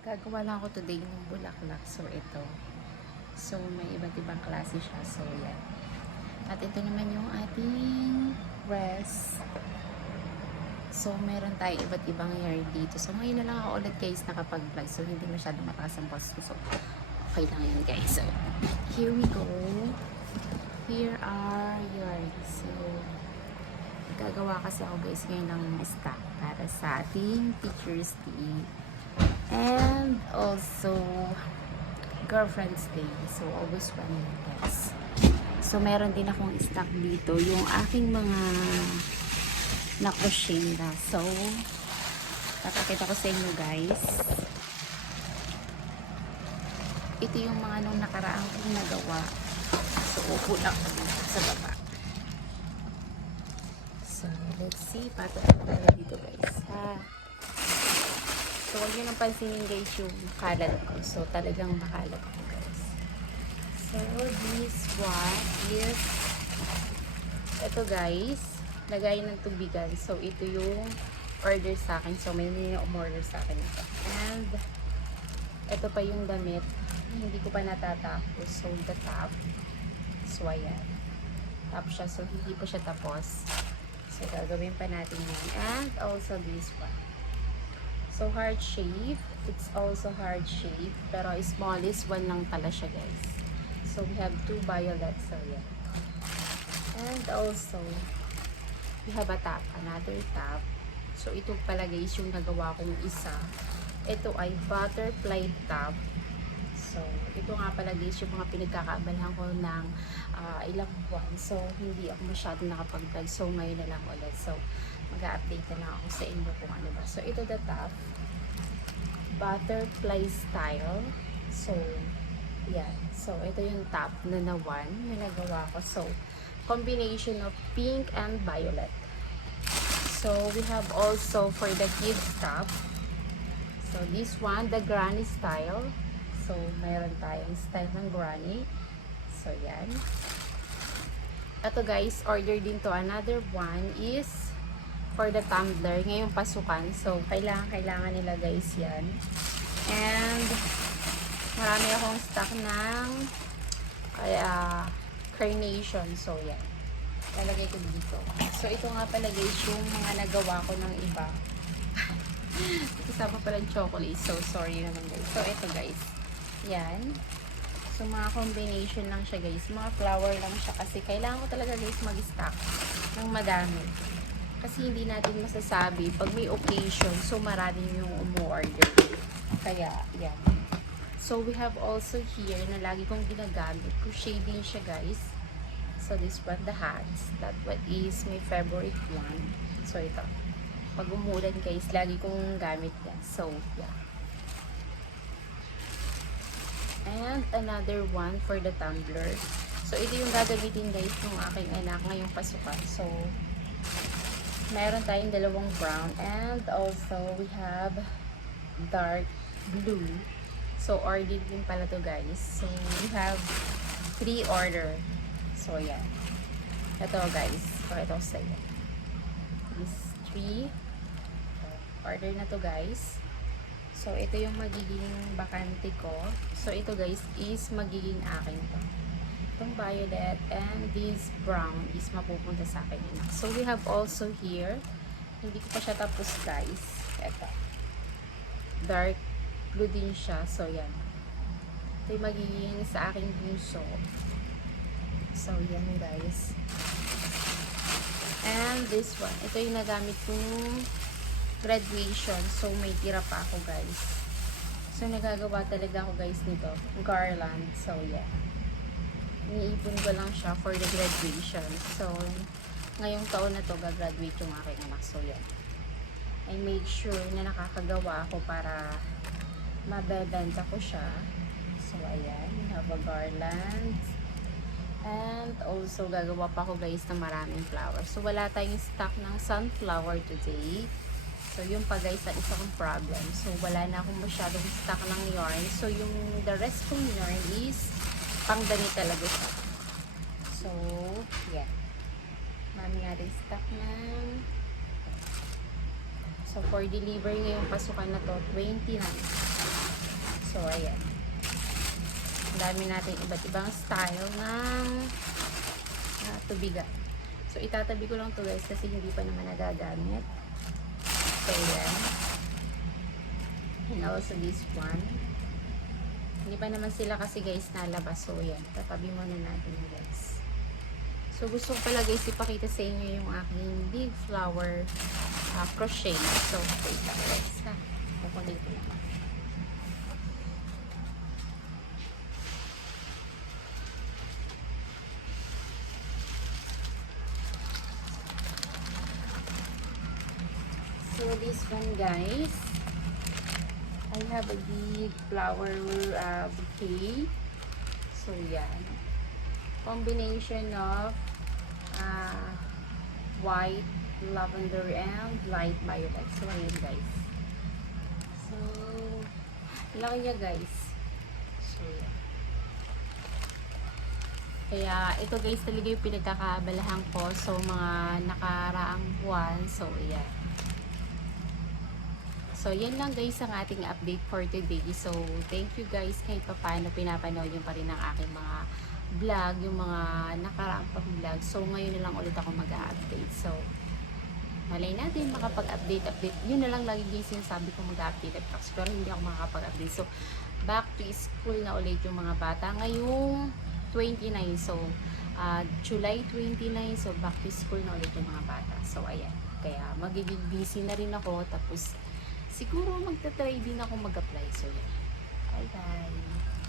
Gagawa lang ako today ng bulaklak. So, ito. So, may iba't ibang klase siya. So, yan. At ito naman yung ating rest. So, meron tayo iba't ibang hair dito. So, ngayon na lang ako ulit guys nakapag-vlog. So, hindi masyadong matakas ang post ko. So, okay lang yun guys. So, here we go. Here are yours. So, gagawa kasi ako guys ngayon ng stock para sa ating Teacher's Day. And also, Girlfriend's Day. So, August 1 guys. So, meron din akong stock dito. Yung aking mga na-crochet na. So, papakita ko sa inyo guys. Ito yung mga nung nakaraang kong nagawa. So, upo lang ako dito sa baba. So, let's see. Patapos tayo dito guys. So, huwag nyo nang pansinin guys yung kalat ko. So, talagang makalat ko guys. So, this one is ito guys. Lagay ng tubigan. So, ito yung order sa akin. So, may umorder sa akin ito. And, ito pa yung damit. Hindi ko pa natatapos. So, the top. So, ayan. Tapos siya. So, hindi pa siya tapos. So, gagawin pa natin yan. And, also this one. So, heart shape. It's also heart shape. Pero, smallest one lang pala siya, guys. So, we have two violets. So, yeah. And also, we have a top. Another top. So, ito pala, guys, yung nagawa kong isa. Ito ay butterfly top. So, ito nga pala, guys, yung mga pinagkakaabalahan ko ng ilang buwan. So, hindi ako masyadong nakapag-vlog. So, ngayon na lang ulit. So, mag-update na lang ako sa inyo kung ano ba. So, ito the top. Butterfly style. So, yan. So, ito yung top na nawan na nagawa ko. So, combination of pink and violet. So, we have also for the kids top. So, this one, the granny style. So, mayroon tayong style ng granny. So, yan. Ito guys, order din to. Another one is for the tumbler, ngayong pasukan. So, kailangan nila guys yan. And, marami akong stock ng carnation. So, yan. Lalagay ko dito. So, ito nga pala guys, yung mga nagawa ko ng iba. Kasama pala yung chocolate. So, sorry naman guys. So, ito guys. Yan. So, mga combination lang siya guys. Mga flower lang siya. Kasi kailangan ko talaga guys mag-stock ng madami. Kasi hindi natin masasabi pag may occasion, so marami yung umu-order. Kaya, yan. So, we have also here na lagi kong ginagamit. Crochet din siya, guys. So, this one, the hats. That one is my favorite one. So, ito. Pag umulan, guys, lagi kong gamit yan. So, yeah. And another one for the tumbler. So, ito yung gagamitin, guys, ng aking anak ngayong pasukan. So, meron tayong dalawang brown and also we have dark blue. So, ordered din pala to guys. So, we have 3 order. So, yan. Ito guys. Pakita ko sa iyo. These 3 order na to guys. So, ito yung magiging bakante ko. So, ito guys is magiging akin to. Itong violet and this brown is mapupunta sa akin. So, we have also here, hindi ko pa siya tapos guys. Ito. Dark blue din siya. So, yan. Ito yung magiging sa aking bunso. So, yan guys. And this one. Ito yung nagamit kong graduation. So, may tira pa ako guys. So, nagagawa talaga ako guys nito. Garland. So, yan. Iniipon ko lang siya for the graduation. So, ngayong taon na to gagraduate yung aking anak. So, yan. I make sure na nakakagawa ako para mabebenta ko siya. So, ayan. We have a garland. And also, gagawa pa ako guys ng maraming flowers. So, wala tayong stock ng sunflower today. So, yung pa guys, ang isa kong problem. So, wala na akong masyadong stock ng yarn. So, yung the rest kong yarn is pang damit talaga siya. So, yeah. Mami nga rin stock na. So, for delivery ngayong pasukan na to, 29. So, ayan. Ang dami natin iba't ibang style ng tubigan. So, itatabi ko lang to guys kasi hindi pa naman nagagamit. So, ayan. And also this one. Hindi pa naman sila kasi guys nalabas. So, ayan. Tatabi muna natin guys. So, gusto ko pala guys ipakita sa inyo yung aking big flower crochet. So, wait lang guys ha. Kukunin ko lang. So, this one guys, I have a big flower bouquet. So, yan. Combination of white, lavender, and light violet. So, ayan guys. So, laki niya guys. So, yan. Kaya, ito guys talaga yung pinagkakabalahan ko. So, mga nakaraang buwan. So, yan. So, yan lang guys ang ating update for today. So, thank you guys kahit pa paano pinapanood yung pa rin ang aking mga vlog, yung mga nakaraang pang vlog. So, ngayon na lang ulit ako mag-update. So, malay natin makapag-update. Yun na lang lagi guys yung sabi ko mag-update at box. Pero hindi ako makakapag-update. So, back to school na ulit yung mga bata. Ngayong 29. So, July 29. So, back to school na ulit yung mga bata. So, ayan. Kaya, magiging busy na rin ako. Tapos, siguro magta-try din ako mag-apply. So, yan. Bye-bye.